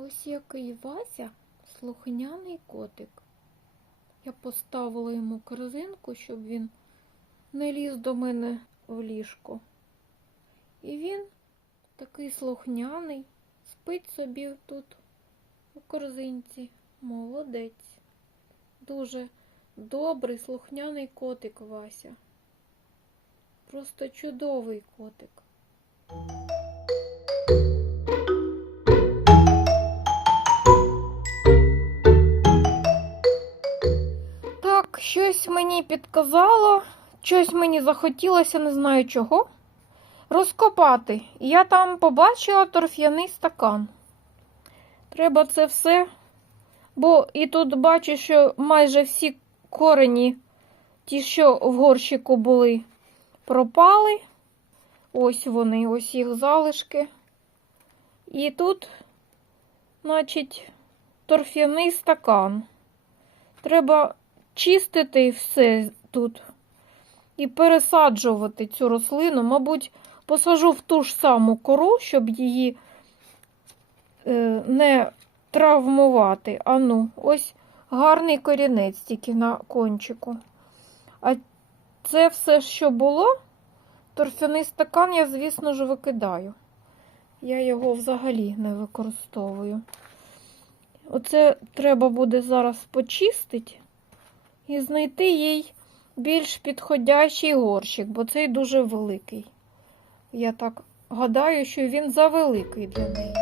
Ось який Вася слухняний котик. Я поставила йому корзинку, щоб він не ліз до мене в ліжко. І він такий слухняний, спить собі тут у корзинці. Молодець. Дуже добрий, слухняний котик Вася. Просто чудовий котик. Так, щось мені підказало, щось мені захотілося, не знаю чого. Розкопати. Я там побачила торф'яний стакан. Треба це все. Бо і тут бачу, що майже всі корені, ті, що в горщику були, пропали. Ось вони, ось їх залишки. І тут, значить, торф'яний стакан. Треба чистити все тут і пересаджувати цю рослину. Мабуть, посажу в ту ж саму кору, щоб її е, не травмувати. Ану, ось гарний корінець тільки на кончику. А це все, що було, торфяний стакан, я, звісно ж, викидаю. Я його взагалі не використовую. Оце треба буде зараз почистити і знайти їй більш підходящий горщик, бо цей дуже великий. Я так гадаю, що він завеликий для неї.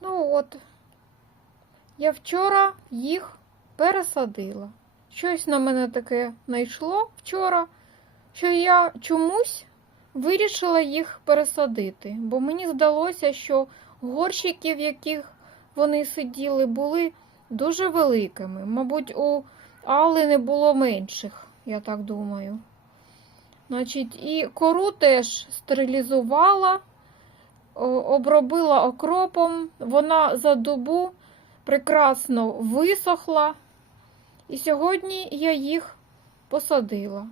Ну от, я вчора їх пересадила. Щось на мене таке знайшло вчора, що я чомусь вирішила їх пересадити, бо мені здалося, що горщики, в яких вони сиділи, були дуже великими. Мабуть, у Алли не було менших, я так думаю. Значить, і кору теж стерилізувала, обробила окропом. Вона за добу прекрасно висохла. І сьогодні я їх посадила.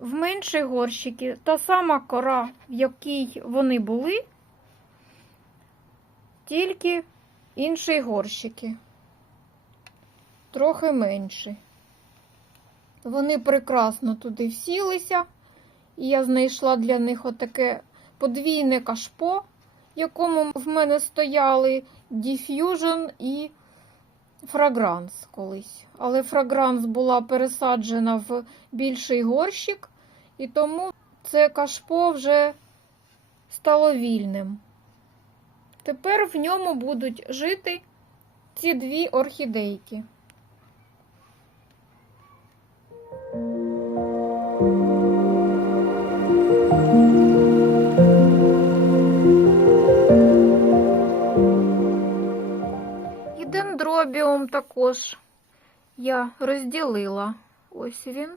В менші горщики та сама кора, в якій вони були, тільки інші горщики. Трохи менші. Вони прекрасно туди всілися, і я знайшла для них отаке подвійне кашпо, в якому в мене стояли Diffusion і фрагранс колись. Але фрагранс була пересаджена в більший горщик, і тому це кашпо вже стало вільним. Тепер в ньому будуть жити ці дві орхідейки. Дендробіум також я розділила. Ось він.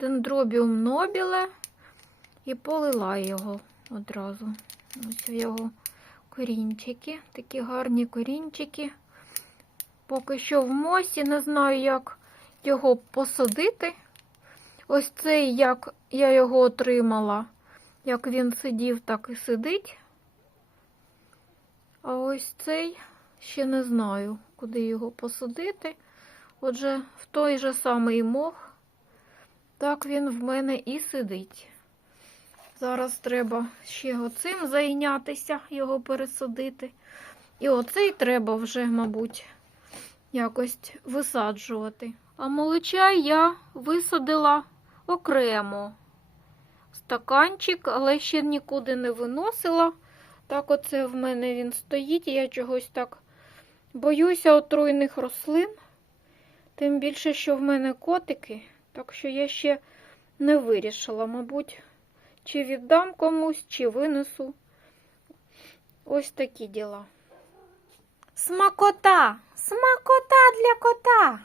Дендробіум нобіле і полила його одразу. Ось його корінчики, такі гарні корінчики. Поки що в мосі, не знаю, як його посадити. Ось цей, як я його отримала, як він сидів, так і сидить. А ось цей ще не знаю, куди його посадити. Отже, в той же самий мох, так він в мене і сидить. Зараз треба ще оцим зайнятися, його пересадити. І оцей треба вже, мабуть, якось висаджувати. А молочай я висадила окремо. Стаканчик, але ще нікуди не виносила. Так оце в мене він стоїть, я чогось так боюся отруйних рослин. Тим більше, що в мене котики, так що я ще не вирішила, мабуть, чи віддам комусь, чи винесу. Ось такі діла. Смакота! Смакота для кота!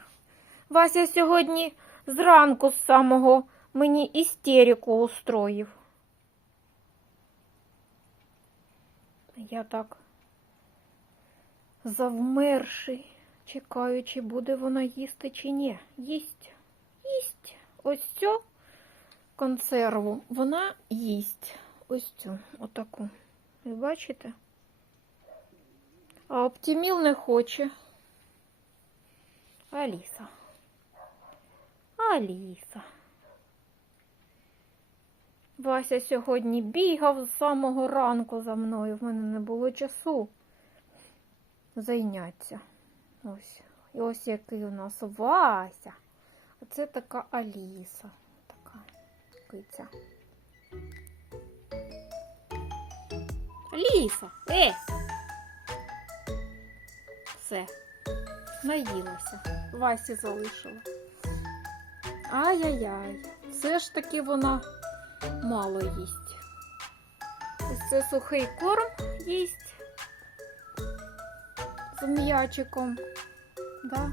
Вася сьогодні зранку з самого мені істерику устроїв. Я так завмерши, чекаю, чи буде вона їсти, чи ні. Їсть. їсть ось цю консерву. Вона їсть ось цю, отаку. Ви бачите? А оптиміл не хоче. Аліса. Аліса. Вася сьогодні бігав з самого ранку за мною. В мене не було часу зайнятися. Ось. І ось який у нас Вася. А це така Аліса. Така киця. Аліса! Е! Все. Наїлася. Васі залишила. Ай-яй-яй. Все ж таки вона мало їсть. Ось це сухий корм їсть м'ячиком. Да?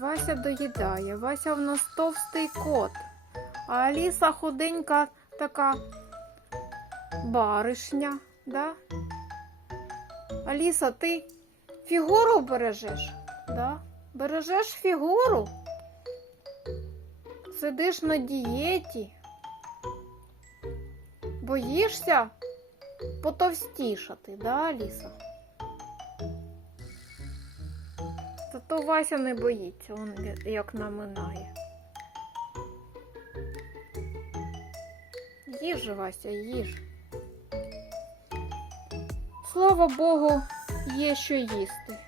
Вася доїдає. Вася в нас товстий кот. А Аліса худенька така баришня. Да? Аліса, ти фігуру бережеш? Да? Бережеш фігуру? Сидиш на дієті? Боїшся потовстішати, да, Аліса? Зато Вася не боїться, он як наминає. Їж, Вася, їж. Слава Богу, є що їсти.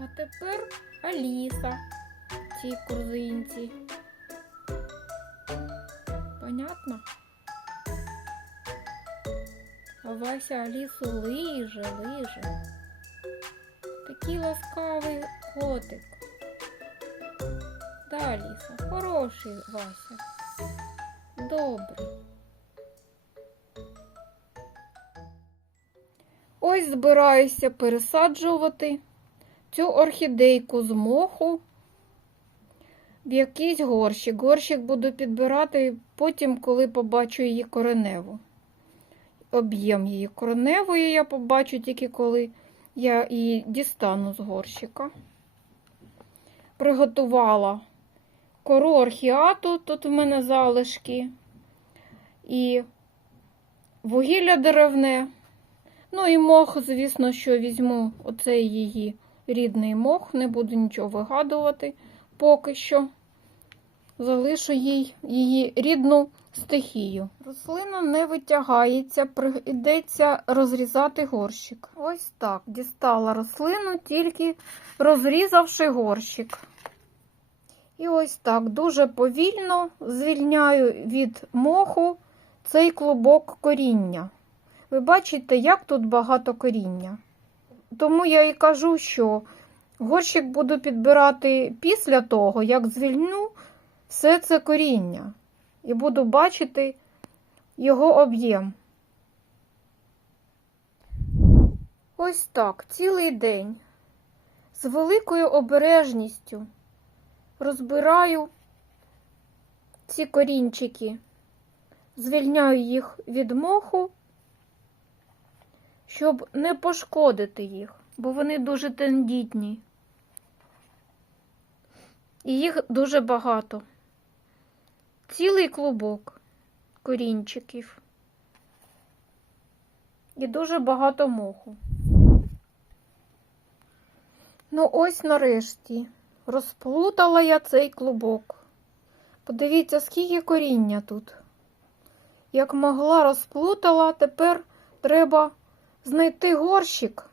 А тепер Аліса в цій корзинці. Понятно? Вася Алісу лиже, лиже. Такий ласкавий котик. Да, Аліса, хороший Вася. Добрий. Ось збираюся пересаджувати цю орхідейку з моху в якийсь горщик. Горщик буду підбирати потім, коли побачу її кореневу. Об'єм її кореневої я побачу тільки коли я її дістану з горщика. Приготувала кору орхіату, тут в мене залишки, і вугілля деревне. Ну і мох, звісно, що візьму оцей її рідний мох, не буду нічого вигадувати поки що. Залишу їй її рідну стихію. Рослина не витягається, прийдеться розрізати горщик. Ось так. Дістала рослину, тільки розрізавши горщик. І ось так дуже повільно звільняю від моху цей клубок коріння. Ви бачите, як тут багато коріння. Тому я і кажу, що горщик буду підбирати після того, як звільню все це коріння. І буду бачити його об'єм. Ось так, цілий день. З великою обережністю розбираю ці корінчики, звільняю їх від моху щоб не пошкодити їх, бо вони дуже тендітні. І їх дуже багато. Цілий клубок корінчиків. І дуже багато моху. Ну, ось нарешті розплутала я цей клубок. Подивіться, скільки коріння тут. Як могла розплутала, тепер треба знайти горщик,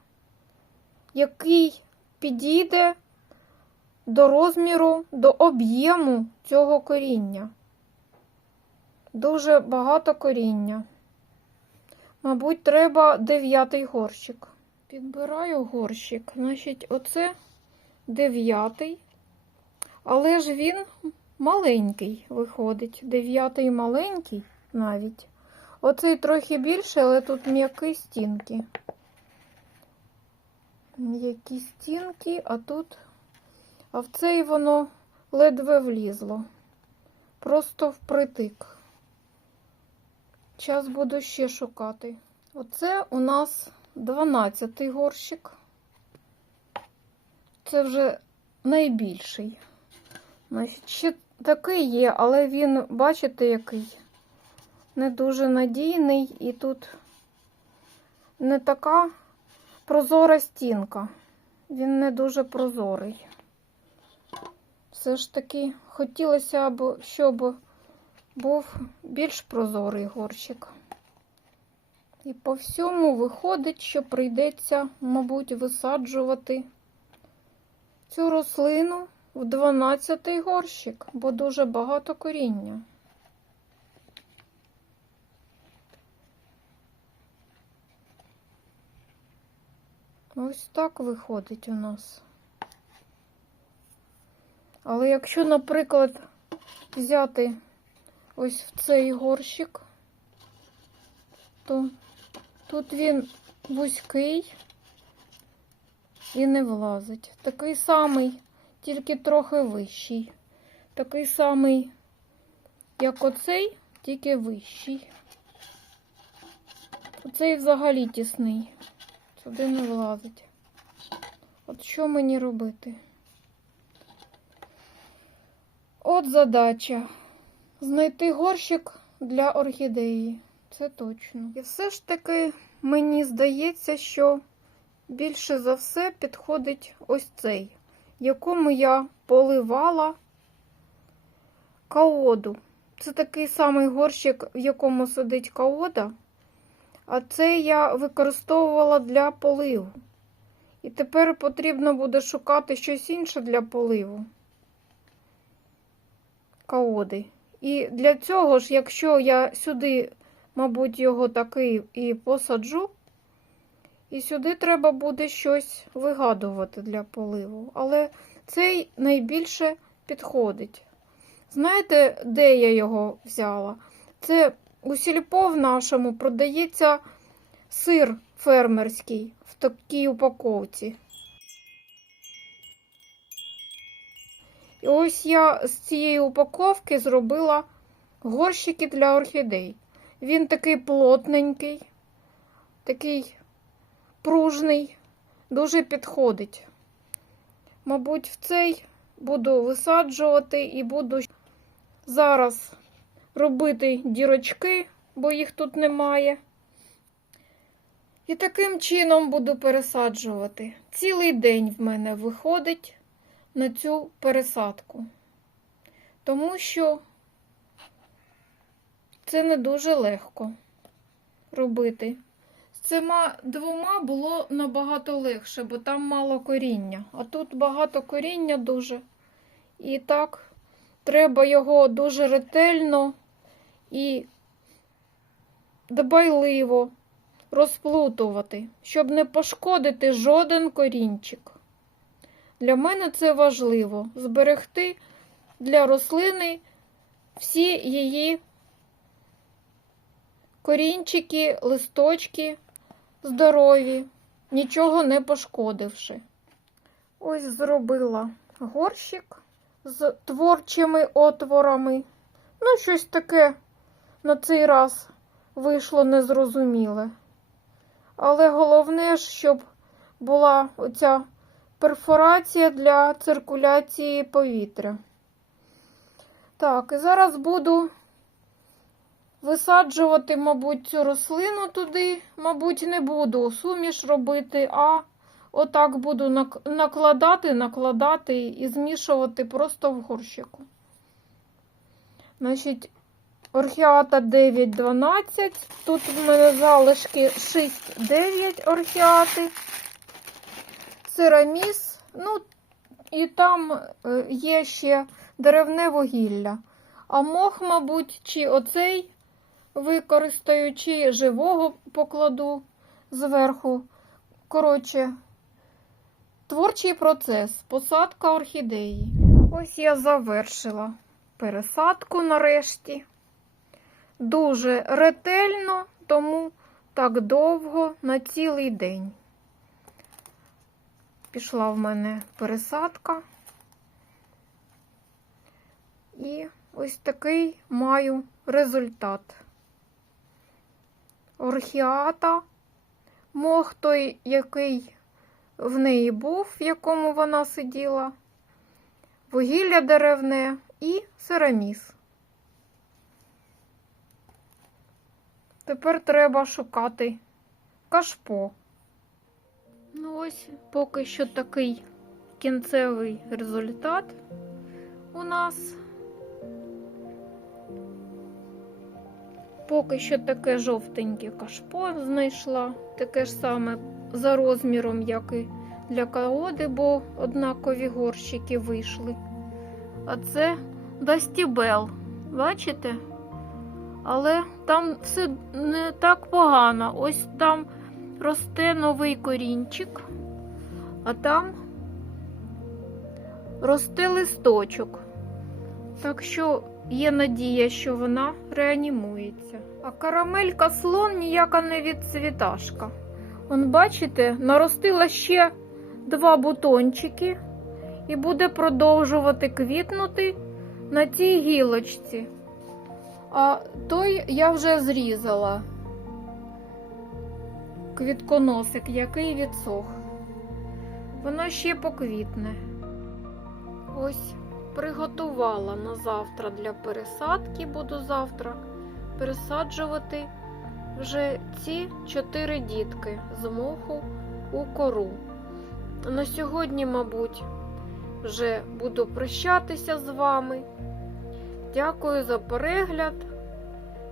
який підійде до розміру, до об'єму цього коріння. Дуже багато коріння. Мабуть, треба дев'ятий горщик. Підбираю горщик. Значить, оце дев'ятий. Але ж він маленький виходить. Дев'ятий маленький навіть. Оцей трохи більше, але тут м'які стінки. М'які стінки, а тут, а в цей воно ледве влізло. Просто впритик. Час буду ще шукати. Оце у нас 12-й горщик. це вже найбільший. Значить, ще такий є, але він, бачите, який не дуже надійний, і тут не така прозора стінка. Він не дуже прозорий. Все ж таки хотілося б, щоб був більш прозорий горщик. І по всьому виходить, що прийдеться, мабуть, висаджувати цю рослину в 12-й горщик, бо дуже багато коріння. Ось так виходить у нас. Але якщо, наприклад, взяти ось в цей горщик, то тут він вузький і не влазить. Такий самий, тільки трохи вищий. Такий самий, як оцей, тільки вищий. Оцей взагалі тісний. Сюди не влазить. От що мені робити? От задача. Знайти горщик для орхідеї. Це точно. І все ж таки мені здається, що більше за все підходить ось цей, якому я поливала каоду. Це такий самий горщик, в якому сидить каода, а це я використовувала для поливу. І тепер потрібно буде шукати щось інше для поливу каоди. І для цього ж, якщо я сюди, мабуть, його такий і посаджу, і сюди треба буде щось вигадувати для поливу. Але цей найбільше підходить. Знаєте, де я його взяла? Це у сільпо в нашому продається сир фермерський в такій упаковці. І ось я з цієї упаковки зробила горщики для орхідей. Він такий плотненький, такий пружний, дуже підходить. Мабуть, в цей буду висаджувати і буду зараз робити дірочки, бо їх тут немає. І таким чином буду пересаджувати. Цілий день в мене виходить на цю пересадку, тому що це не дуже легко робити. З цими двома було набагато легше, бо там мало коріння. А тут багато коріння дуже. І так, треба його дуже ретельно і дбайливо розплутувати, щоб не пошкодити жоден корінчик. Для мене це важливо зберегти для рослини всі її корінчики, листочки здорові, нічого не пошкодивши. Ось зробила горщик з творчими отворами. Ну, щось таке на цей раз вийшло незрозуміле. Але головне щоб була оця перфорація для циркуляції повітря. Так, і зараз буду висаджувати, мабуть, цю рослину туди, мабуть, не буду суміш робити, а отак буду накладати, накладати і змішувати просто в горщику. Значить, орхіата 9-12. Тут в мене залишки 6-9 орхіати цераміс, ну, і там е, є ще деревне вугілля. А мох, мабуть, чи оцей використаю, чи живого покладу зверху. Коротше, творчий процес, посадка орхідеї. Ось я завершила пересадку нарешті. Дуже ретельно, тому так довго на цілий день. Пішла в мене пересадка. І ось такий маю результат. Орхіата, мох той, який в неї був, в якому вона сиділа, вугілля деревне і сераміс. Тепер треба шукати кашпо. Ну ось поки що такий кінцевий результат у нас. Поки що таке жовтеньке кашпо знайшла, таке ж саме за розміром, як і для колоди, бо однакові горщики вийшли. А це Дастібел, бачите? Але там все не так погано. Ось там росте новий корінчик, а там росте листочок. Так що є надія, що вона реанімується. А карамелька слон ніяка не відцвіташка. Он, бачите, наростила ще два бутончики і буде продовжувати квітнути на цій гілочці. А той я вже зрізала квітконосик, який відсох. Воно ще поквітне. Ось приготувала на завтра для пересадки. Буду завтра пересаджувати вже ці чотири дітки з моху у кору. На сьогодні, мабуть, вже буду прощатися з вами. Дякую за перегляд,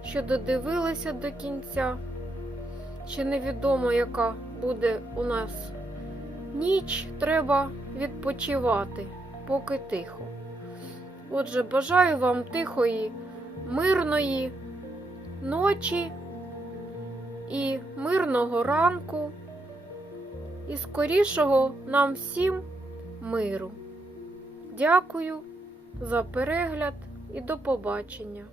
що додивилися до кінця. Ще невідомо, яка буде у нас ніч, треба відпочивати, поки тихо. Отже, бажаю вам тихої, мирної ночі і мирного ранку, і скорішого нам всім миру. Дякую за перегляд і до побачення!